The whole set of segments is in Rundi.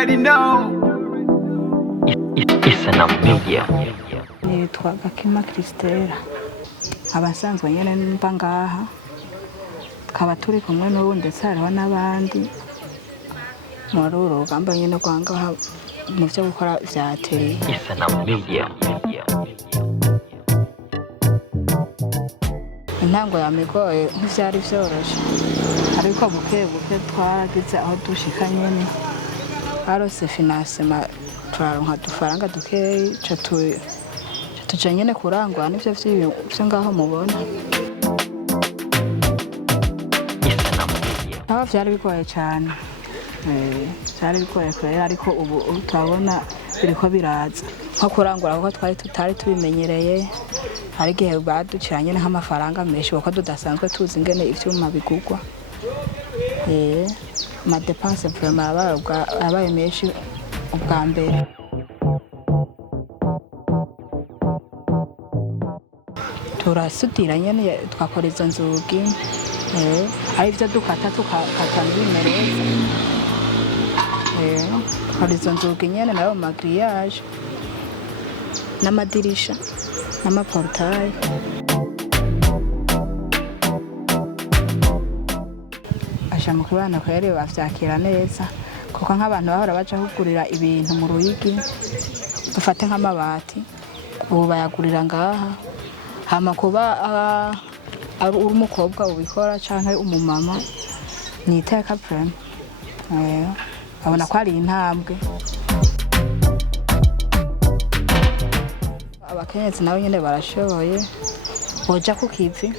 already know. Isana Media. Nitwa Gakima Christella abasanzwe nyene mba ngaha tukaba turi kumwe n'ubu ndetse hariho n'abandi muri uru rugamba nyene rwa ngaha mu vyo gukora vya tele. Isana Media. Intango yamigoye ntivyari vyoroshe ariko buke buke twagize aho dushika nyene barose financement turaronka dufaranga dukeyi tuja nyene kurangwa n'ivyo vyo ngaho mubona. Isana Media. Aho vyari bigoye cane vyari bigoye kubera ariko ubu turabona biriko biraza nko kurangura kuko twari tutari tubimenyereye hari igihe baducira nyene nk'amafaranga menshi kuko tudasanzwe tuzi ingene ivyuma bigurwa. Amadepanse vraiment abaye menshi ubwa mbere. Turasudira nyene twakora izo nzugi hari ivyo dukata tukakata n'imereza hari izo nzugi nyene nayo mu magrillage n'amadirisha n'amaportail. Asha mu kibana kwere bavyakira neza kuko nk'abantu bahora baja kugurira ibintu mu Ruyigi dufate nk'amabati ubu bayagurira ngaha hama kuba ari umukobwa ubikora canke umumama ni iteka prime abona ko ari intambwe. Abakenyezi nabo nyene barashoboye boja ku kivi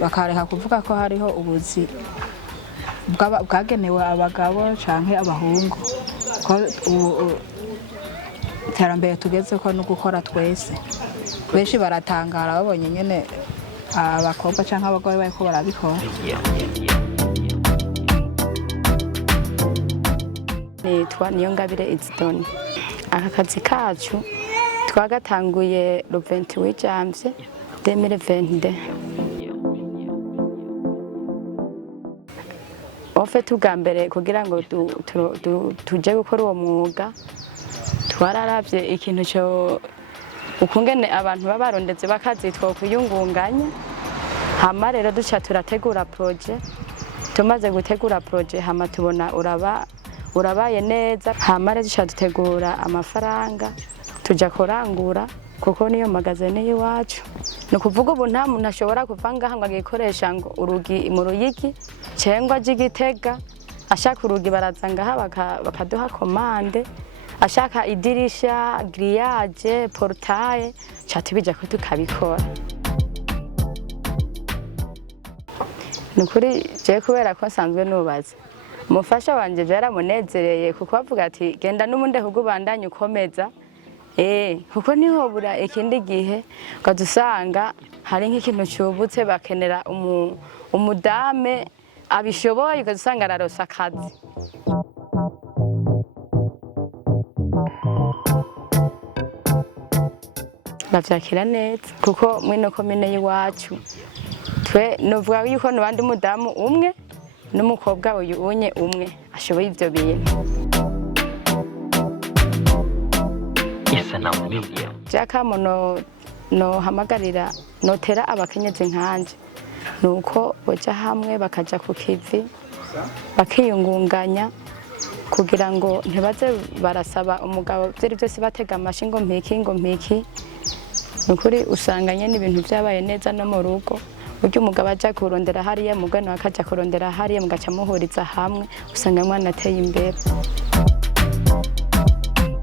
bakareka kuvuga ko hariho ubuzi bwagenewe abagabo canke abahungu ko iterambere tugeze ko no gukora twese benshi baratangara babonye nyene abakobwa canke abagore bariko barabikora. Nitwa Niyongabire Isidoni. Aka kazi kacu twagatanguye le 28 janvier 2022. Ofete ugambere kugira ngo tuje gukora uwo mwuga twararavye ikintu cyo ukungene abantu babarondetse bakazitwa kuyungunganya hama rero duca turategura projet tumaze gutegura projet hama tubona urabaye neza hama rero duca dutegura amafaranga tuja kurangura kuko niyo magazine y'iwacu no kuvuga ubu nta muntu ashobora kuvanga ngo agikoresha ngo urugi mu Ruyigi cengwa jigitega ashaka urugi barazanga ha bakaduha commande ashaka idirisha grillage portail catubija ko tukabikora. Nukuri je kubera ko nsanzwe nubaza umufasha wanje byaramunezereye kuko bavuga ati genda n'umunde kugubandanya ukomeza kuko niho bura ikindi gihe ukadusanga hari nk'ikintu cyubutse bakenera umudame abishoboye ukadusanga ararosa akazi. Bavyakira neza kuko mwino komine y'iwacu twe novuga yuko nabandi umudamu umwe n'umukobwa uyu unye umwe ashoboye ivyo bintu. Isana Media. Jaka mono no hamagarira notera abakenyezi nkanje nuko boja hamwe bakaja ku kivi bakiyungunganya kugira ngo ntibaze barasaba umugabo byari byose batega amashingo mpiki nukuri usanganye n'ibintu byabaye neza no mu rugo buryo umugabo aja kurondera hariya mugano akaja kurondera hariya mugaca muhuriza hamwe usanga mwana ateye imbere.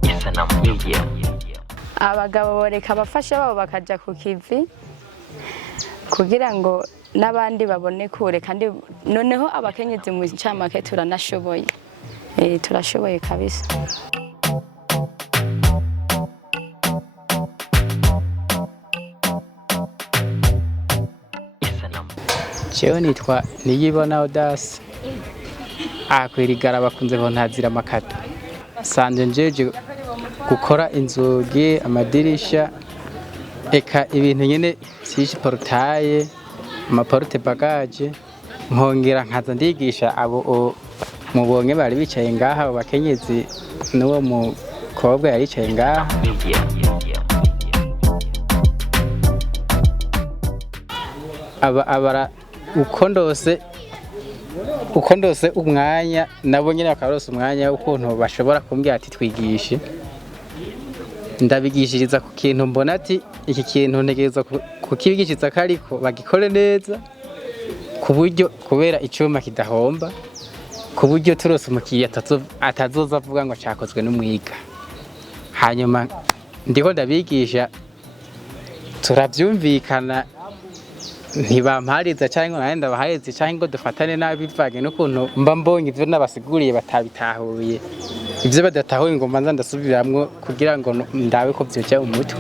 Isana Media. Abagabo boreka abafasha babo bakaja ku kivi kugira ngo n'abandi babone kure kandi noneho abakenyezi mu ncamake turanashoboye turashoboye kabisa. Jewe nitwa Niyibona Audace akwirigara bakunze ko ntazira amakato sanje njeje gukora inzugi amadirisha eka ibintu nyene byinshi portail amaporte bagage nkongera nkaza ndigisha abo mubonye bari bicaye ngaha bakenyezi n'uwo mukobwa yaricaye ngaha Media. abara uko ndose umwanya nabo nyine bakabarose umwanya w'ukuntu bashobora kumbwira ati twigishe ndabigishiriza ku kintu mbona ati iki kintu ntegereza kukibigishiriza kariko bagikore neza ku buryo kubera icyuma kidahomba ku buryo turose umukiriya atazoza avuga ngo cyakozwe n'umwiga hanyuma ndiko ndabigisha turabyumvikana ntibampariza cyangwa ngo nahenda baharize cyangwa ngo dufatane nabi bivanye n'ukuntu mba mbonye ivyo nabasiguriye batabitahuye ivyo badatahuye ngo mbanza ndasubiramwo kugira ngo ndabe ko vyoja mu mutwe.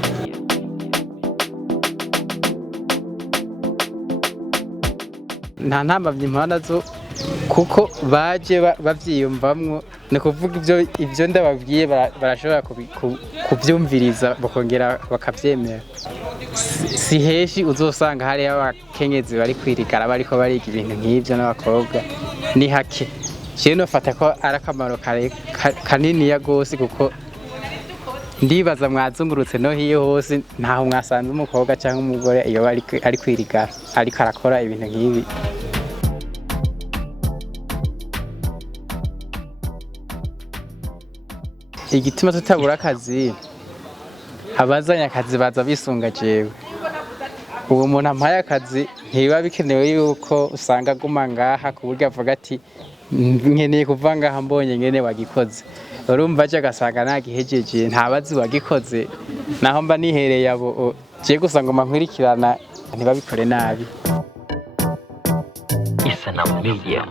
Nta ntambamye impana zo kuko baje bavyiyumvamwo ni kuvuga ivyo ndababwiye barashobora kuvyumviriza bakongera bakavyemera. Si heshi uzosanga hari abakenyezi bari kwirigara bariko bariga ibintu nk'ivyo n'abakobwa ni hake. Je nofata ko ari akamaro kaniniya gose kuko ndibaza mwazungurutse no hiyo hose ntaho mwasanze umukobwa cyangwa umugore iyo ari kwirigara ariko arakora ibintu nk'ibi. Igituma tutabura akazi abazanya akazi baza bisunga jewe. Uwo muntu ampaye akazi ntibiba bikenewe yuko usanga aguma ngaha ku buryo avuga ati nkeneye kuva ngaha mbonye ngene wagikoze. Urumva aje agasanga nagihejeje ntabazi wagikoze naho mba nihereye abo je gusa ngo mankwirikirana ntibabikore nabi. Isanamu Media.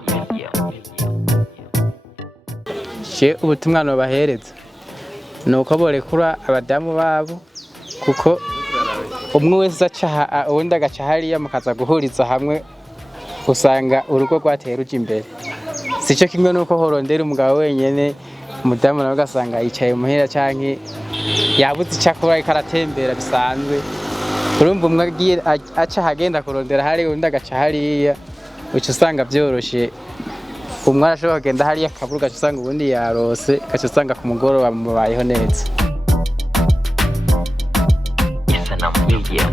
Je ubutumwa no bahereza nuko borekura abadamu babo kuko umwe wese acaha uwundi agaca hariya mukaza guhuriza hamwe usanga urugo rwateye ruja imbere. Sico kimwe nuko horondera umugabo wenyene umudamu nawe ugasanga yicaye muhira canke yabuze icakora ariko aratembera bisanzwe. Urumva umwe agiye aca hagenda kurondera hari uwundi agaca hariya uca usanga vyoroshe. Umwe arashobora kugenda hariya akabura ugaca usanga ubundi yarose ugaca usanga ku mugoroba mubayeho neza. Isanamu Media.